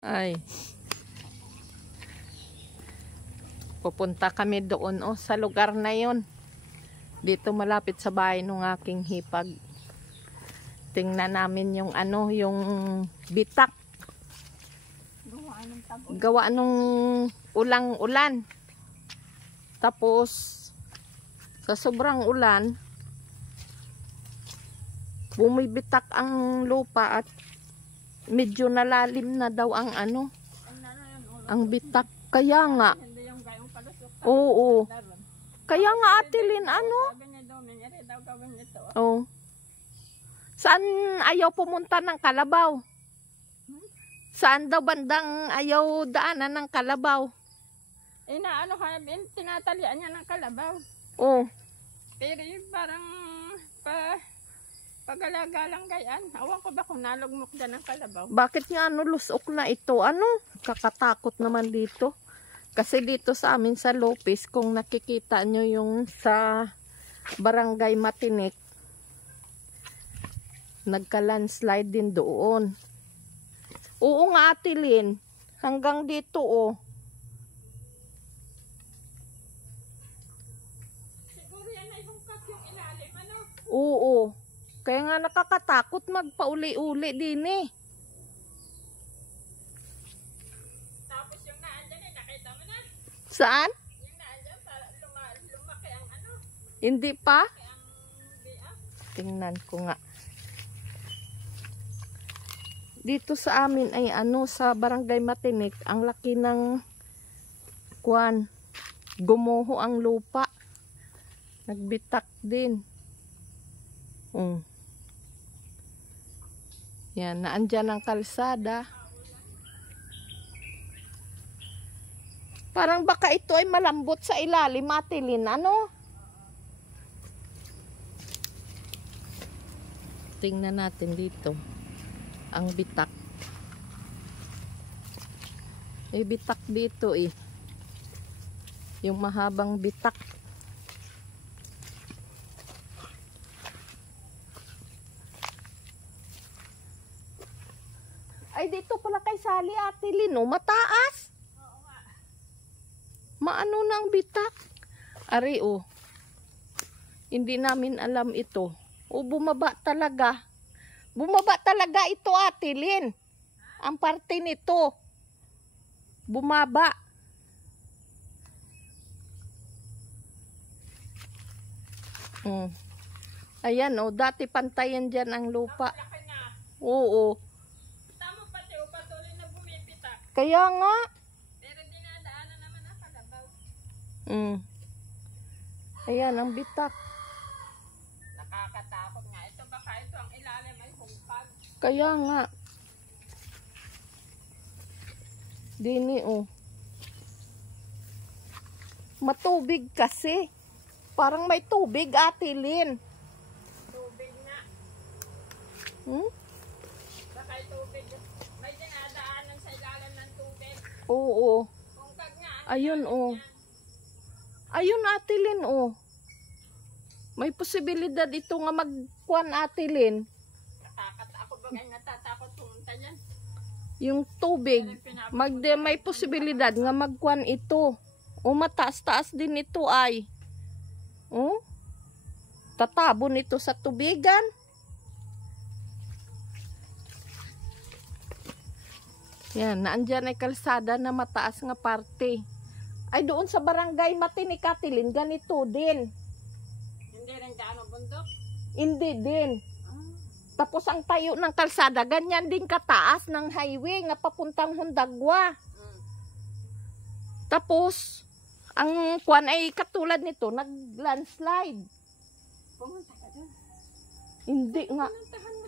Ay. Pupunta kami doon sa lugar na yon. Dito malapit sa bahay ng aking hipag. Tingnan namin yung yung bitak. Gawa nung ulang-ulan. Tapos sa sobrang ulan, bumibitak ang lupa at medyo nalalim na daw ang ang bitak. Kaya nga. Oo. Kaya nga Atilin, Oh. Saan ayaw pumunta ng Kalabaw? Saan daw bandang ayaw daanan ng Kalabaw? Tinatalian niya ng Kalabaw. Oh. Pero parang pag-alagalang gayan. Awan ko ba kung nalugmok dyan ng Kalabaw? Bakit nga lusok na ito? Kakatakot naman dito. Kasi dito sa amin sa Lopez, kung nakikita nyo yung sa Barangay Matinik, nagka-landslide din doon. Oo nga Atilin, hanggang dito Siguro yan ay hungkat yung ilalim, Oo. Kaya nga nakakatakot magpauli-uli din Tapos yung naandyan nakita mo na? Saan? Yung naandyan, lumaki ang Hindi pa? ang biak. Tingnan ko nga. Dito sa amin ay sa Barangay Matinik, ang laki ng gumuho ang lupa. Nagbitak din. Yan, naandyan ang kalsada. Parang baka ito ay malambot sa ilalim, Atilin, Tingnan natin dito. Ang bitak. May bitak dito Yung mahabang bitak. Ay, dito pala kay Sally, Atilin, mataas. Oo nga. Maano na ang bitak? Ari, hindi namin alam ito. Bumaba talaga. Bumaba talaga ito, Atilin. Ang parte nito. Bumaba. Ayan, dati pantayan dyan ang lupa. Laki na. Oo. Tama pati patuloy na bumipitak. Kaya nga. Pero dinadaanan naman ang Kalabaw. Ayan, ang bitak. Nakakatakot nga. Ito baka ito ang ilalim ay hungkag. Kaya nga. Dini, matubig kasi. Parang may tubig, Atilin. Tubig na. Baka tubig. May dinadaanan sa ilalim ng tubig. Oo. Hungkag nga. Ayun, Ayun, Atilin, May posibilidad ito nga magkuan, Atilin. Ako ba ngayon natatakot pumunta dyan? Yung tubig, may posibilidad nga magkuan ito. Mataas-taas din ito ay. Tatabon ito sa tubigan. Yan, naandyan ay kalsada na mataas nga parte. Ay, doon sa Barangay Matinik, Atilin, ganito din. Hindi rin gaano bundok? Hindi din. Tapos ang tayo ng kalsada, ganyan din kataas ng highway nga papuntang Hundagwa. Tapos, ang kuan ay katulad nito, nag-landslide. Pumunta ka doon? Hindi nga. Pununtahan mo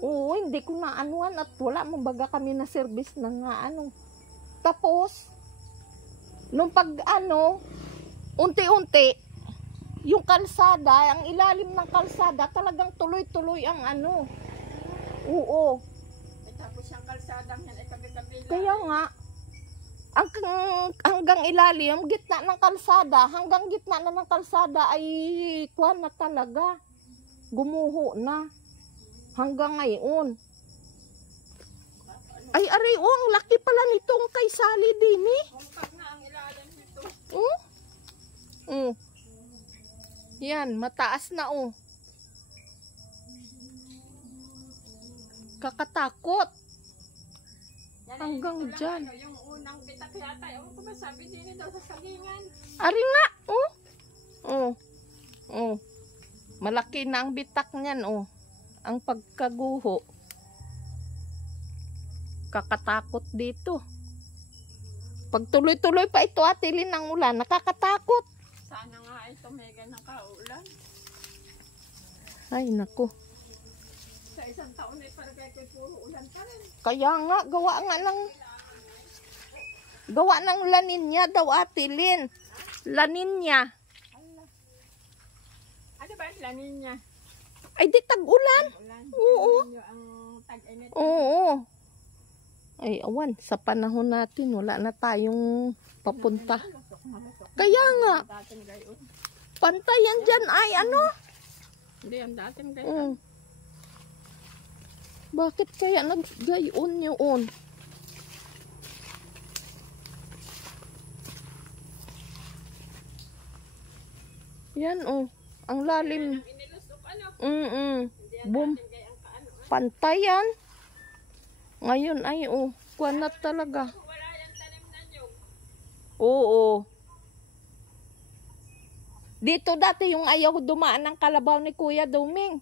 Oo, hindi ko na anuan at wala mabaga kami na service na nga Tapos, nung unti-unti, yung kalsada, ang ilalim ng kalsada, talagang tuloy-tuloy ang Oo. Tapos yung kalsadang yan ay kabi-kabila. Kaya nga, hanggang ilalim, gitna ng kalsada, hanggang gitna na ng kalsada ay kuwan na talaga. Gumuho na. Hanggang ngayon. Ay, aray, oh, ang laki pala nitong kay Sally din eh. Humpag na ang ilalim nito. Oh. Oh. Yan, mataas na oh. Kakatakot. Yan, Hanggang ito lang, dyan. ano, yung unang bitak yata. Ewan ko ba sabi din daw sa sagingan. Ari nga, oh. Oh. Oh. Malaki na ang bitak niyan, oh. Ang pagkaguho. Kakatakot dito. Pag tuloy-tuloy pa ito, atilin ng ulan, nakakatakot. Sana nga ay tumigil ng kaulan. Ay, naku. Sa isang taon ay parang kayo puro ulan pa rin. Kaya nga, gawa ng La Niña daw, atilin. La Niña. Ano ba ang lanin niya? Ay, di tag-ulan. Ulan. Oo. Ang tag-init. Oo. Ay, awan, sa panahon natin, wala na tayong papunta. Kaya nga, Dating gayon. pantayan dyan ay ano? Hindi, ang dating gayon. Mm. Bakit kaya nag-gayon yun? Yan oh, ang lalim. Ang inilusok ano? Hindi ang Boom. dating gayang kaano. Pantayan. Ngayon ay oh, kuwan na talaga. Wala yung tanim na nyog. Oo. Dito dati yung ayaw dumaan ng kalabaw ni Kuya Doming.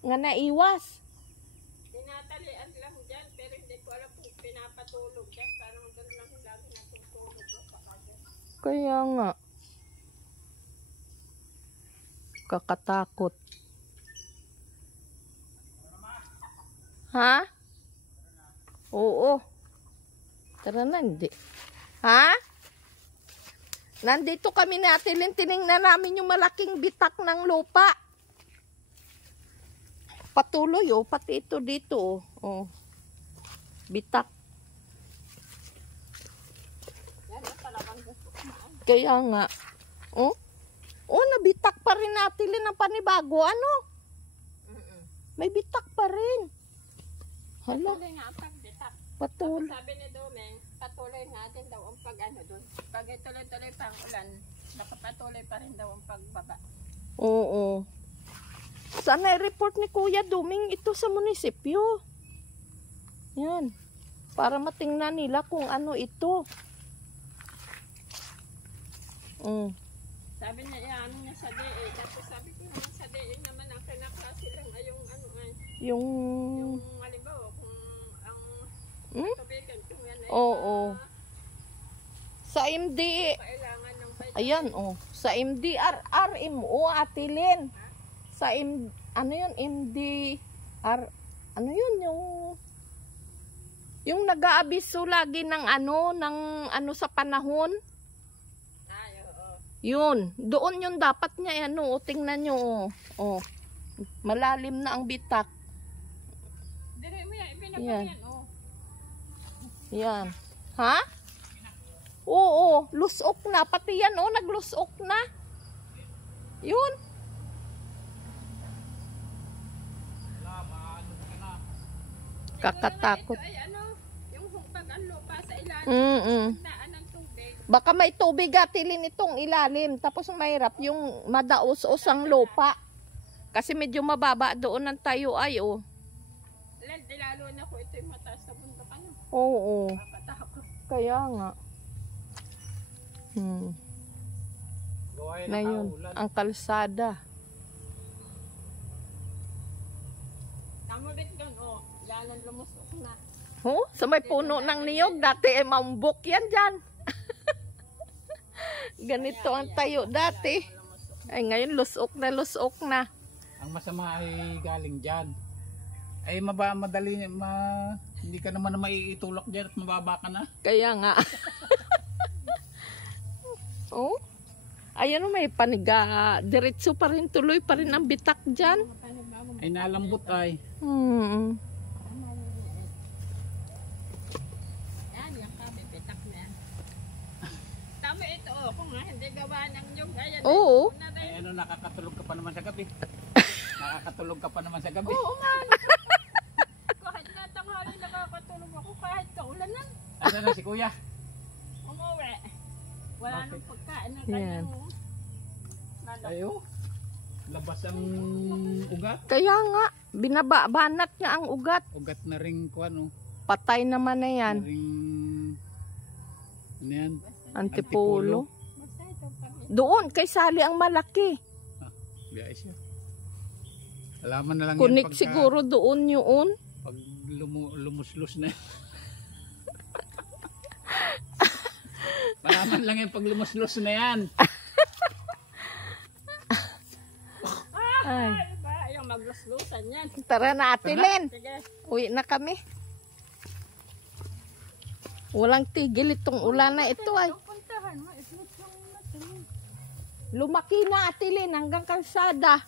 Nga naiwas. Tinatalian lang dyan, pero hindi ko alam kung pinapatulog dyan. Parang doon lang lagi natutulog. Kaya nga. Kakatakot. Ha? Oo. Tara na, hindi. Ha? Nandito kami natin, tinignan namin yung malaking bitak ng lupa. Patuloy, oh. Pati ito dito, oh. Oh. Bitak. Yan, talagang gusto ko na. Kaya nga. Oh? Oh, nabitak pa rin natin ng panibago. Ano? May bitak pa rin. Hala, Patuloy nga ang pagbitak. patul. Sabi ni Domeng, patuloy natin daw ang pag-ano doon. Pag tuloy-tuloy pa ang ulan, nakapatuloy pa rin daw ang pagbaba. Oo. Sana i-report ni Kuya Duming ito sa munisipyo. Yan. Para matingnan nila kung ano ito. Sabi niya, ano niya sa DA. Tapos sabi ko naman sa DA naman ang kinaklase lang ay yung ano ay. Yung... Yung halimbawa kung ang tubigan kung yan ay Oo. Sa MD, kailangan ng ayan oh, sa MDRRMO atilin. Sa ano yun, MDR, ano yun, yung nag-aabiso lagi ng ano sa panahon. ay, oo. Yun, doon yun dapat niya, ano, tingnan nyo, oh. Malalim na ang bitak. Dire mo yan, ibinaba Yan. yan, oh. Yan. Ha? Oo, lusok na. Pati yan, oh, naglusok na. Yun. Kakatakot. Ito ay ano, yung pag ang lupa sa ilalim, Mm-mm. daan ng tubig. Baka may tubig atilin itong ilalim. Tapos mahirap yung madaos-os ang lupa. Kasi medyo mababa doon ang tayo ay, oh. Lalo na ko ito yung mataas sa bundok, ano. Oo. Papatakot. Kaya nga. Na yun, ang kalsada. Kamulit doon, oh. Lalan lumusok na. Oh, sa may puno ng niyog, dati ay maumbok yan dyan. Ganito ang tayo dati. Ay ngayon lusok na. Ang masama ay galing dyan. Ay madali, hindi ka naman na maiitulak dyan at mababa ka na. Kaya nga. Oh, ayan o, may paniga. Diretso pa rin, tuloy pa rin ang bitak dyan. Ay nalambot ay. Yan, yung kabibitak na yan. Tama ito, oh. Kung nga hindi gawa ng nyug, ayan. Oo. Na rin. Ay ano, nakakatulog ka pa naman sa gabi. Nakakatulog ka pa naman sa gabi. Oo man. Kahit na tanghali nakakatulog. matulog ako kahit kaulanan. Ano na si kuya? Umuwi. Wala Bakit? nang pagkain ng Yan. kanyang manok. Ayo. Labas ang ugat. Kaya nga, binabanat nga ang ugat. Ugat na ring kuan oh. Patay naman na yan. Na ring ano yan? Antipolo. Basta ito pag Doon, kay Sally ang malaki. Biya siya. Alaman na lang Kunik yan siguro doon yun. pag lumuslos na. Malaman lang yan pag lumuslos na yan. Ay, ba, yung magluslusan yan. tara na Ate Len. Sige. Uwi na kami. Walang tigil itong ulan na ito ay. Puntahan mo, islit yung natin. Lumaki na Ate Len hanggang kalsada.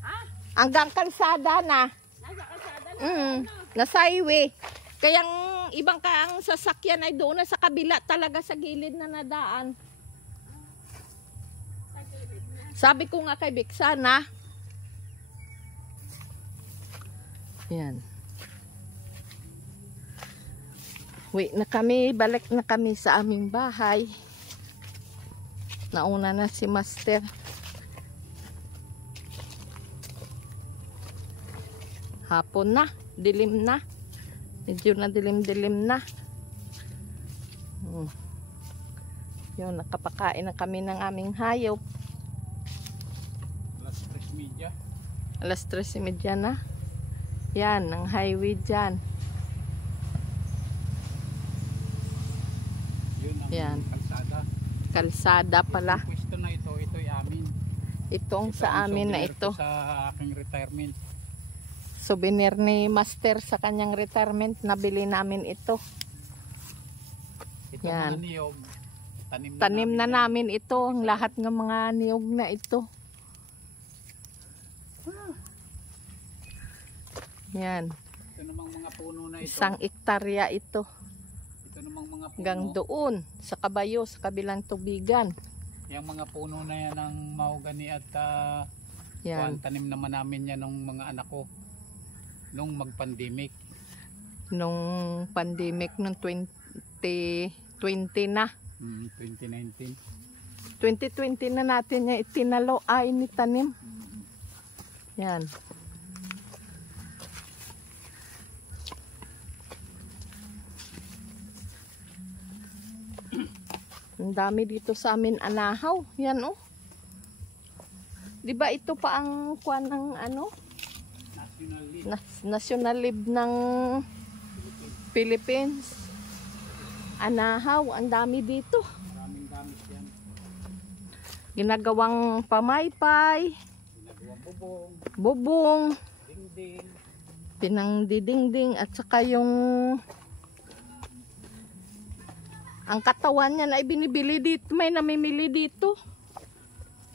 Ha? Hanggang kalsada na. Nasa kasada na. Nasa highway. Kaya ang ibang ang sasakyan ay doon na sa kabila talaga sa gilid na nadaan. Sa gilid na. Sabi ko nga kay Biksana. Yan. Uwi na kami, balik na kami sa aming bahay. Nauna na si Master. Hapon na, dilim na. Medyo na dilim-dilim na. Yun, nakapakain na kami ng aming hayop. Alas 3:30. Alas 3:30 na. Yan, ang highway dyan. Yun ang Yan. kalsada. Kalsada pala. Yung pwesto na ito'y amin. Itong Ito sa ang amin na souvenir ito. ko sa aking retirement. Souvenir ni Master sa kanyang retirement. Nabili namin ito. Ito Yan. mga niyog. Tanim na yan. namin ito. Ang lahat ng mga niyog na ito. Yan. Ito namang mga puno na ito. 1 ektarya ito. Ito namang mga puno. Hanggang doon. Sa Kabayo, sa kabilang tubigan. Yung mga puno na yan ang mahogany at Yan. tanim naman namin yan ng mga anak ko. Nung mag-pandemic. Nung pandemic nung 2020 na. 2019. 2020 na natin yung itinalo ay nitanim. Yan. Ang dami dito sa amin anahaw. Yan oh. 'Di ba ito pa ang kuan ng ano? National League. National League ng Philippines. Anahaw, ang dami dito. Maraming gamit yan. Ginagawang pamaypay, Ginagawang bubong, bubong, dingding. pinangdidingding at saka yung ang katawan niya ay binibili dito, may namimili dito.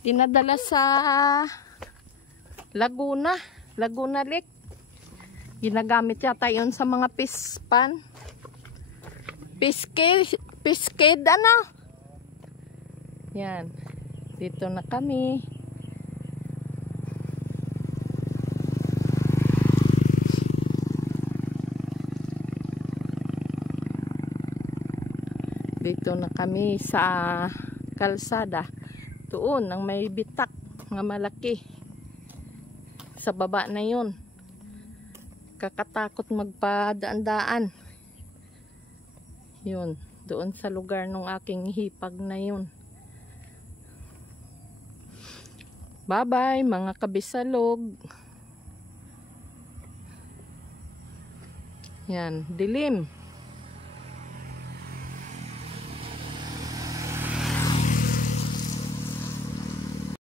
Dinadala sa Laguna Lake. Ginagamit yata yun sa mga pispan. Pisked ano? Yan. Dito na kami. Dito na kami sa kalsada. Doon ang may bitak nga malaki. Sa baba na yun. Kakatakot magpadaan-daan. Yun. Doon sa lugar ng aking hipag na yun. Bye-bye mga kabisalog. Yan. Dilim.